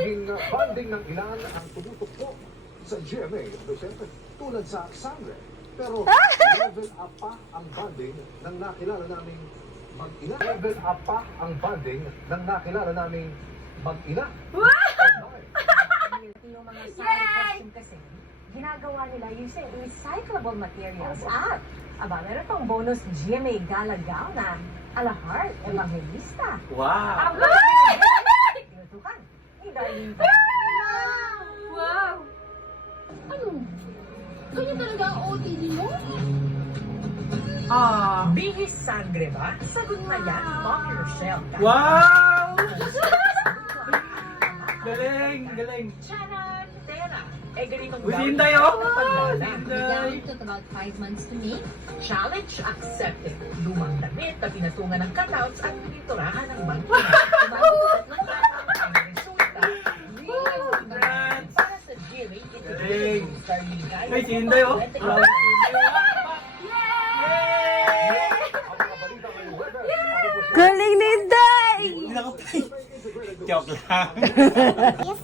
naging banding ng ilan ang tumutukpo sa GMA presente tulad sa sangre. Pero level up pa ang banding ng nakilala naming mag-ina. Level up pa ang banding ng nakilala naming mag-ina. Yung mga sari costume kasi, ginagawa nila using recyclable materials. At, meron pang bonus GMA Gala Gown na a la heart evangelista. Wow! Ang tinutukan ni Darlene. Wow! Ano? Kanya talaga ang OOTD mo? Bihis sangre ba? Sagot na yan, Mommy Rochelle. Wow! Galing! Galing! Charan! Tera! Ganitong Uy, Hinday, oh! Pagdala. The gown took about 5 months to make. Challenge accepted. Lumang damit na pinatungan ng cutouts at piniturahan ng bangkina. Ang resulta, Congrats! para sa GMA, ito Galing! Darlene. Ay, si Hinday, oh! Galing ni Day! Hindi na ako Joke lang. Yes,